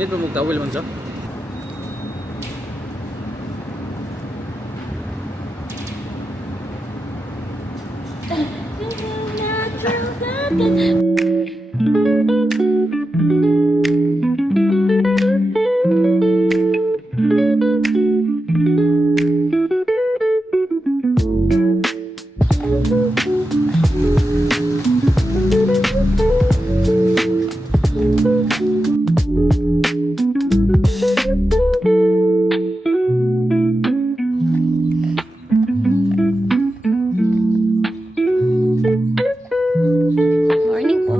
Need pa magtawil man siya. Morning po.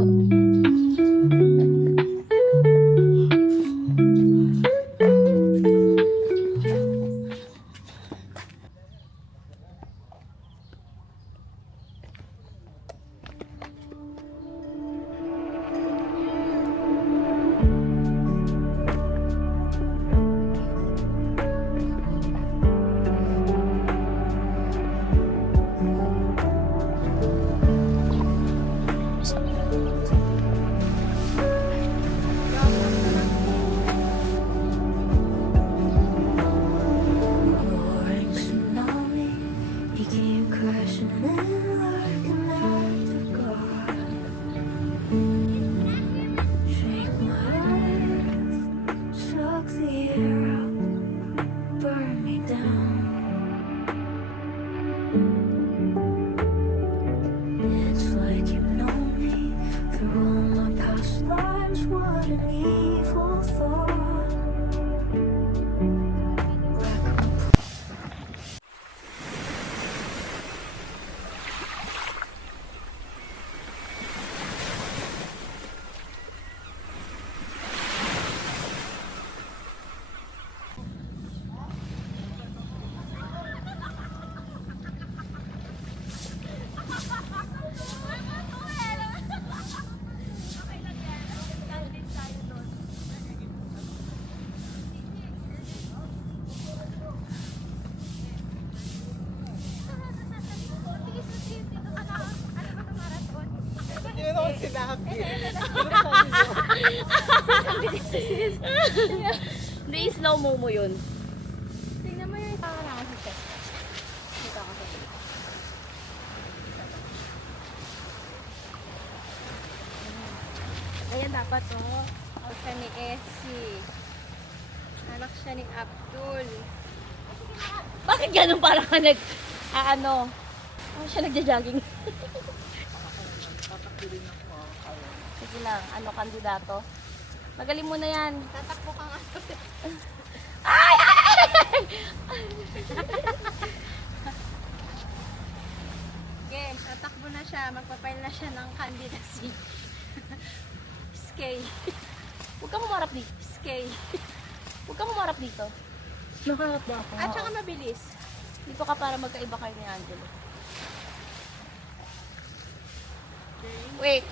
Hindi, slow mo yun. Tingnan mo yung parang kasi siya. Dito ako sa dito. Ayan dapat oh. Anak siya ni Essie. Anak siya ni Abdul. Bakit ganun parang ka nag... ano? Ano siya nagja-jogging? Sige lang, ano kandidato? Magaling mo na yan. Tatakbo kang ano. Ay! Game, tatakbo na siya. Magpapail na siya ng candidacy. Skay. Huwag kang humarap dito. Skay. Huwag kang humarap dito. Nakakat ba ako? At saka mabilis. Dito ka para magkaiba kayo ni Angelo. Wait.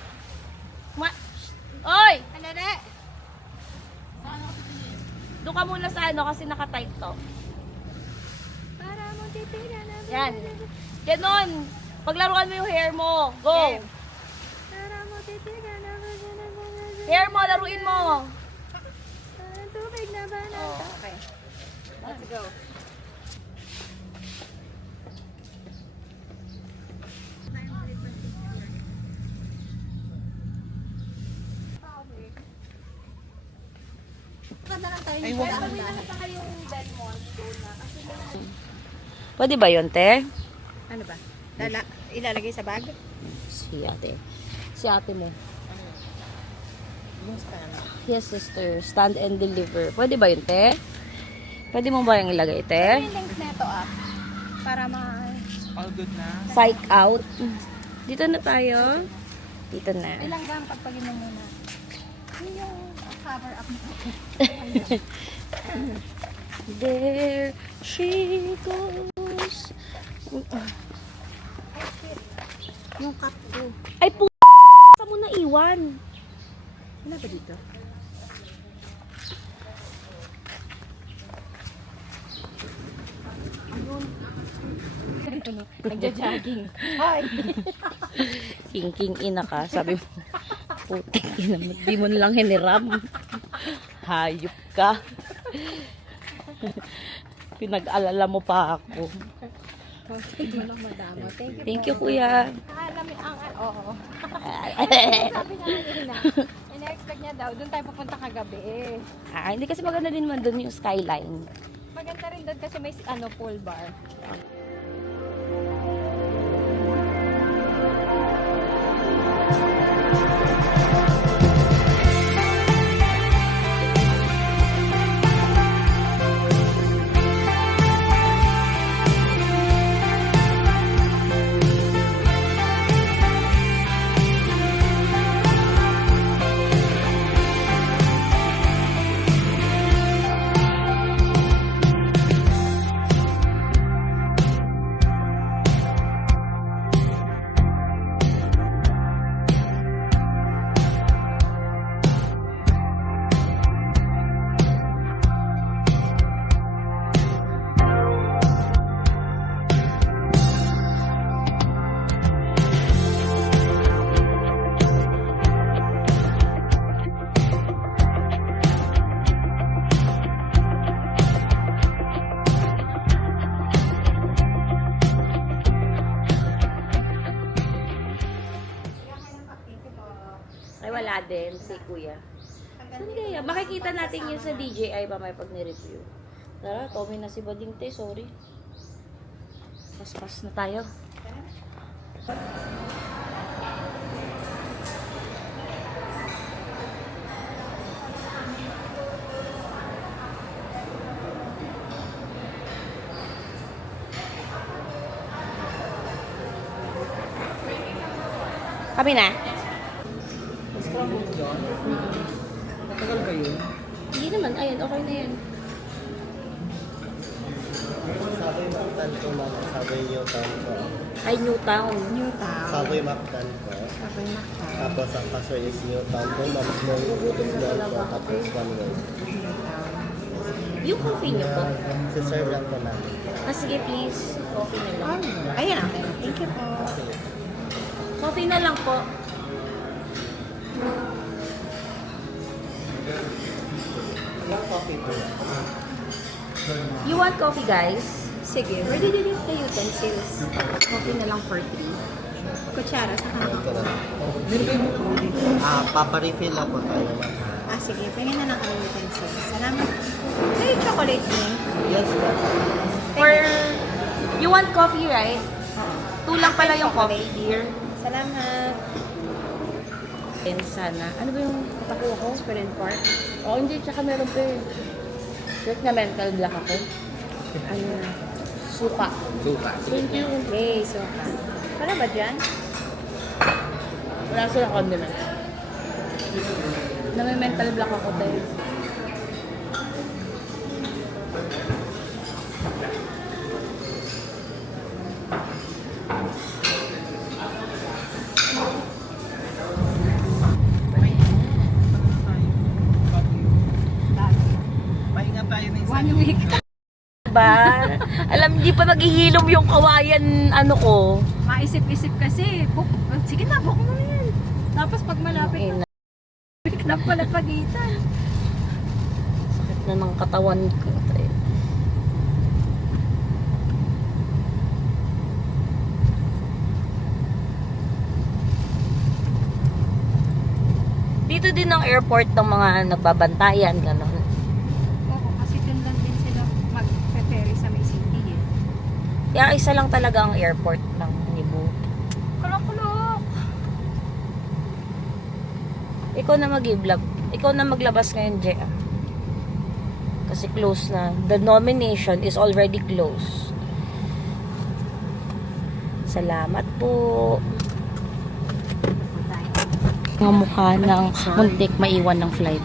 Oy! Ano na? Doon ka muna sa ano kasi naka-tight to. Para mo titigan na. Yan. Ganon. Paglaruan mo yung hair mo. Go. Game. Para mo titigan na. Hair mo, laruin mo. Parang tubig na ba na? Oh. Okay. Let's go. Ay, wala. Pwede ba yun, te? Ano ba? Ilalagay sa bag? Si ate. Si ate mo. Yes, sister. Stand and deliver. Pwede ba yun, te? Pwede mo ba yung ilagay, Ano te? yung link neto para All good na. Psych out. Dito na tayo. Dito na. ilang gram pagpagin mo muna. Yun yung cover up mo. There she goes. Yung cup ko. Ay, sa mo na iwan. Wala ba dito? Nagja-jogging. Hoy! King ina ka. Sabi mo, putik ina mo. Di mo nilang hiniram. Hayop ka. Pinag-alala mo pa ako. Hindi mo lang madama. Thank you. Thank you, kuya. Alam mo, oo. Sabi nga kanina, ina-expect niya daw, doon tayo pupunta kagabi. Hindi kasi maganda din man doon yung skyline. Maganda rin doon kasi may pool bar. Ay, wala din si kuya. Saan kaya? Makikita natin yun sa DJI pa may pag ni-review. Tara, Tommy na si Bading Te, sorry. Pas-pas na tayo. Kami na? Mas crowded dyan. Matagal kayo. Hindi naman, ayun, okay na yan. Subway Mactan po, ma'am. Subway Newtown po. Ay, Newtown. Subway Mactan po. Tapos ang kaso is Newtown po, ma'am. Small po. Tapos one way. Yung coffee niyo po. Si-serve lang po namin. Sige, please. Coffee na lang. Ayan, okay. Thank you po. Sige. Coffee na lang po. One coffee po. You want coffee, guys? Sige, ready din yung utensils. Coffee na lang for 3. Kutsara sa kanang Ito na. Meron kayo mo Paparefill lang po tayo, ma'am. sige. Pingin na lang kami utensils. Salamat. May chocolate drink. Yes, ma'am. Or, you want coffee, right? 2 lang pala yung coffee, dear. Salamat. And sana. Ano ba yung pakuha ko? Spoon and fork. Hindi. Tsaka meron pa eh. Short na mental block ako. Ano na? Suka. Suka. Thank you. Okay, so para ba dyan? Wala silang condiments. Na may mental block ako tayo. Pahinga tayo ng isa. 1 week. Diba? Alam, hindi pa naghihilom yung kawayan, ano ko. Maisip-isip kasi. Sige na, book mo na yan. Tapos pag malapit na, week na pala pagitan. Sakit na ng katawan ko. Dito din ang airport ng mga nagbabantayan, gano'n. Oo, kasi dun lang din sila mag-ferry sa may city eh. Kaya isa lang talaga ang airport ng Cebu. Kulok-kulok! Ikaw na mag-vlog. Ikaw na maglabas ngayon, Jea. Kasi close na. The nomination is already closed. Salamat po. Mga mukha ng muntik maiwan ng flight.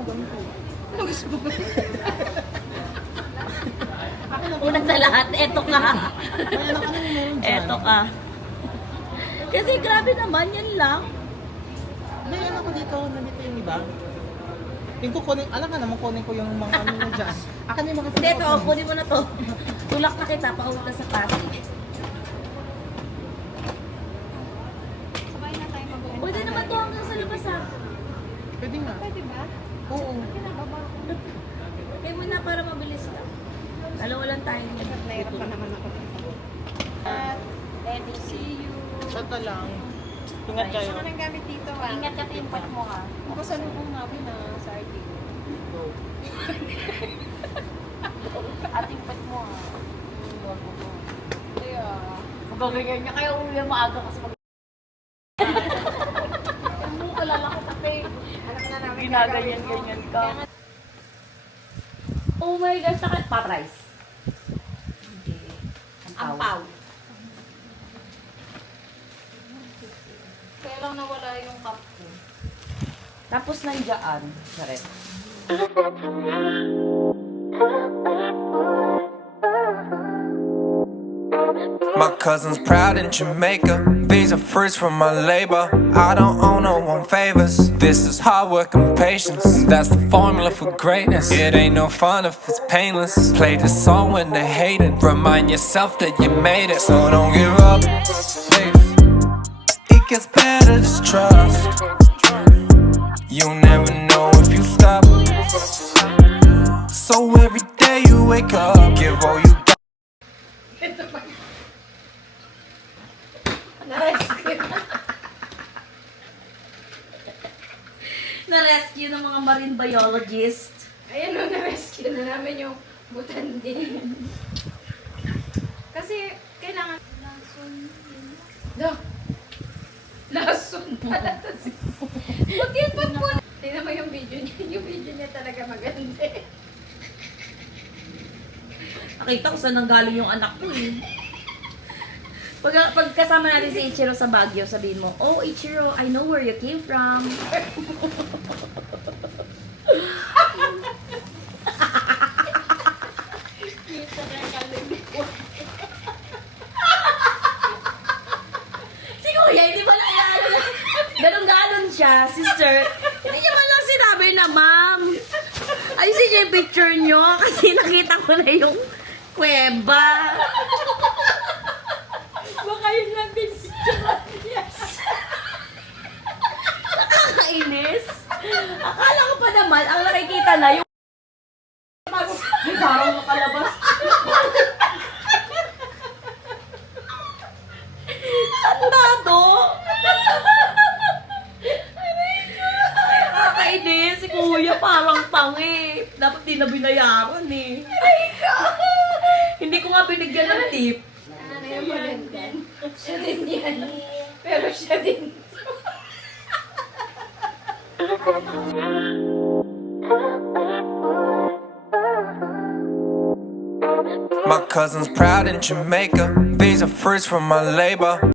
mo ganito. Ano gusto mo ba? Una sa lahat, eto ka. May anak ka na yung meron dyan. Eto ka. Kasi grabe naman, yan lang. May anak ko dito, nandito yung iba. Yung kukunin, alam ka naman, kunin ko yung mga ano mo dyan. Akin na yung mga Hindi, ito, kunin mo na to. Tulak na kita, pauwi ka sa Pasig. Sabay na tayo mag-uwi. Pwede naman to hanggang sa labas ha. Pwede nga. Pwede ba? Oo. Kinababa ko. Kaya mo na para mabilis ka. Dalawa lang tayo. Nahirap pa naman ako. Ready, see you. Shot na lang. Ingat kayo. Saan ka nang gamit dito ha? Ingat ka timpat mo ha. Ako sa lubong namin na sa RT. Ating pat mo ha. Kaya, Magaganyan niya kaya uwi na maaga kasi mag... Ang mo kalala ko pati. alam na namin Ginaganyan-ganyan ka. Oh my gosh, sakit pa rice. Hindi. Ang pau. Kaya lang nawala yung cup ko. Tapos nandiyan. Saret. My cousin's proud in Jamaica. These are fruits from my labor. I don't owe no one favors. This is hard work and patience. That's the formula for greatness. It ain't no fun if it's painless. Play this song when they're hating. Remind yourself that you made it. So don't give up. Hey. It gets better, just trust. You never know if you stop. So every day you wake up, give all you got. Na-rescue ng mga marine biologist. Ayan o, na-rescue na namin yung butandi. Kasi, kailangan... Lason. No. Lason pala to si... Ba't yan pa po? Tingnan mo yung video niya. Yung video niya talaga maganda. Nakita ko saan nanggaling yung anak ko eh. Pag kasama natin si Ichiro sa Baguio, sabihin mo, "Oh, Ichiro, I know where you came from." Si Kuya, hindi ba naalala? Ganon-ganon siya, sister. Hindi niya man lang sinabi na, "Ma'am, ayusin niyo yung picture niyo kasi nakita ko na yung kuweba." Baka yun lang din si Nakakainis. Akala ko pa naman, ang nakikita na yung may parang nakalabas. Tandado. Nakakainis. Si Kuya parang tangi. Dapat di na binayaran eh. Hindi ko nga binigyan ng tip. Ano yung maganda? Siya din yan. Pero siya din. My cousin's proud in Jamaica. These are fruits from my labor.